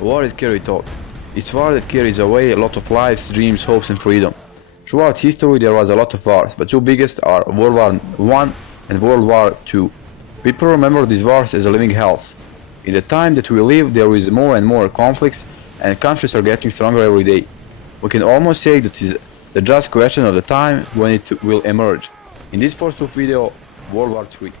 War is scary thought. It's war that carries away a lot of lives, dreams, hopes and freedom. Throughout history there was a lot of wars, but two biggest are World War I and World War II. People remember these wars as a living hells. In the time that we live there is more and more conflicts and countries are getting stronger every day. We can almost say that it is the just question of the time when it will emerge. In this first video, World War III.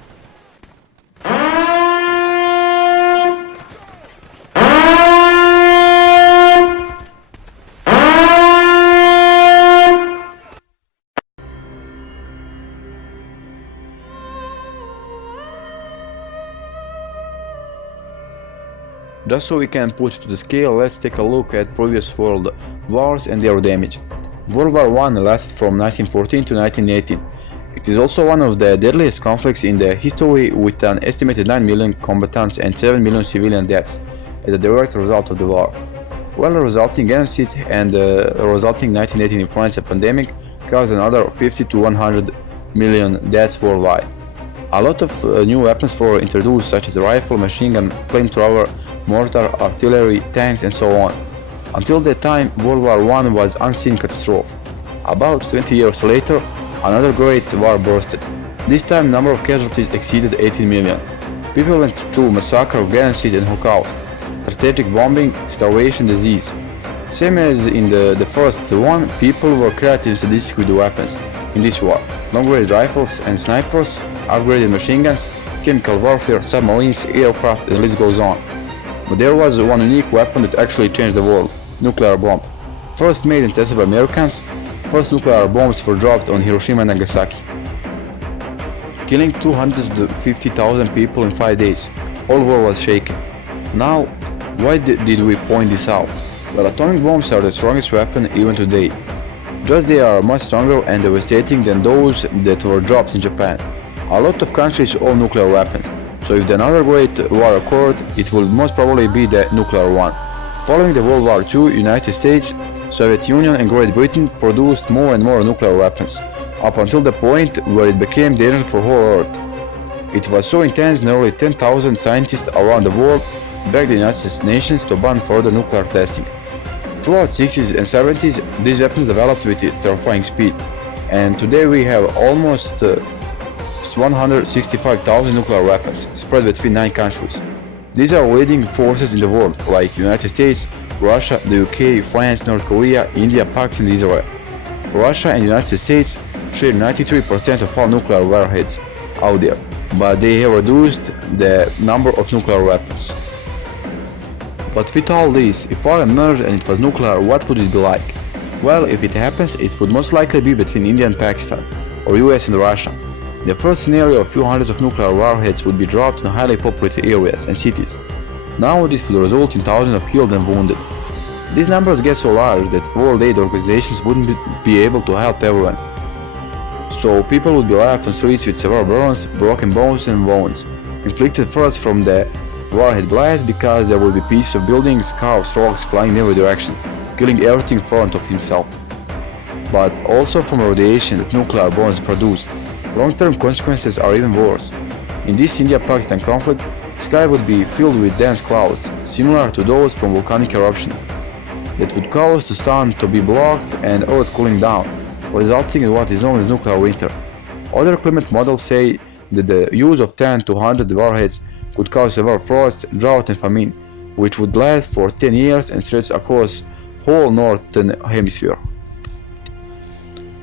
Just so we can put it to the scale, let's take a look at previous world wars and their damage. World War I lasted from 1914 to 1918. It is also one of the deadliest conflicts in the history, with an estimated 9 million combatants and 7 million civilian deaths as a direct result of the war. While the resulting genocide and the resulting 1918 influenza pandemic caused another 50 to 100 million deaths worldwide. A lot of new weapons were introduced, such as rifle, machine gun, flamethrower, mortar, artillery, tanks and so on. Until that time, World War I was unseen catastrophe. About 20 years later, another great war bursted. This time number of casualties exceeded 18 million. People went through massacre, genocide and holocaust, strategic bombing, starvation, disease. Same as in the first one, people were creative and sadistic with the weapons. In this war, long-range rifles and snipers, upgraded machine guns, chemical warfare, submarines, aircraft, and the list goes on. But there was one unique weapon that actually changed the world: nuclear bomb. First made and tested by Americans, first nuclear bombs were dropped on Hiroshima and Nagasaki, killing 250,000 people in 5 days. All world was shaken. Now, why did we point this out? Well, atomic bombs are the strongest weapon even today. Just they are much stronger and devastating than those that were dropped in Japan. A lot of countries own nuclear weapons, so if another great war occurred, it would most probably be the nuclear one. Following the World War II, United States, Soviet Union and Great Britain produced more and more nuclear weapons, up until the point where it became dangerous for whole Earth. It was so intense nearly 10,000 scientists around the world begged the United Nations to ban further nuclear testing. Throughout the 60s and 70s, these weapons developed with terrifying speed, and today we have almost 165,000 nuclear weapons spread between 9 countries. These are leading forces in the world, like United States, Russia, the UK, France, North Korea, India, Pakistan and Israel. Russia and United States share 93% of all nuclear warheads out there, but they have reduced the number of nuclear weapons. But with all this, if war emerged and it was nuclear, what would it be like? Well, if it happens, it would most likely be between India and Pakistan, or US and Russia. In the first scenario, a few hundreds of nuclear warheads would be dropped in highly populated areas and cities. Now this will result in thousands of killed and wounded. These numbers get so large that World Aid organizations wouldn't be able to help everyone. So people would be left on streets with severe burns, broken bones and wounds, inflicted first from the warhead blast, because there will be pieces of buildings, cars, rocks flying in every direction, killing everything in front of himself. But also from radiation that nuclear bombs produced. Long-term consequences are even worse. In this India-Pakistan conflict, the sky would be filled with dense clouds, similar to those from volcanic eruption, that would cause the sun to be blocked and Earth cooling down, resulting in what is known as nuclear winter. Other climate models say that the use of 10 to 100 warheads could cause severe frost, drought and famine, which would last for 10 years and stretch across whole northern hemisphere.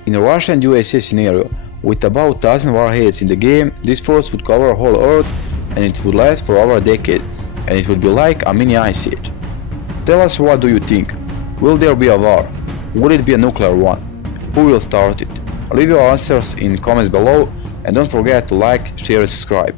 In a Russia and USA scenario, with about 1,000 warheads in the game, this force would cover whole Earth and it would last for over a decade, and it would be like a mini ice age. Tell us, what do you think? Will there be a war? Will it be a nuclear one? Who will start it? Leave your answers in comments below and don't forget to like, share and subscribe.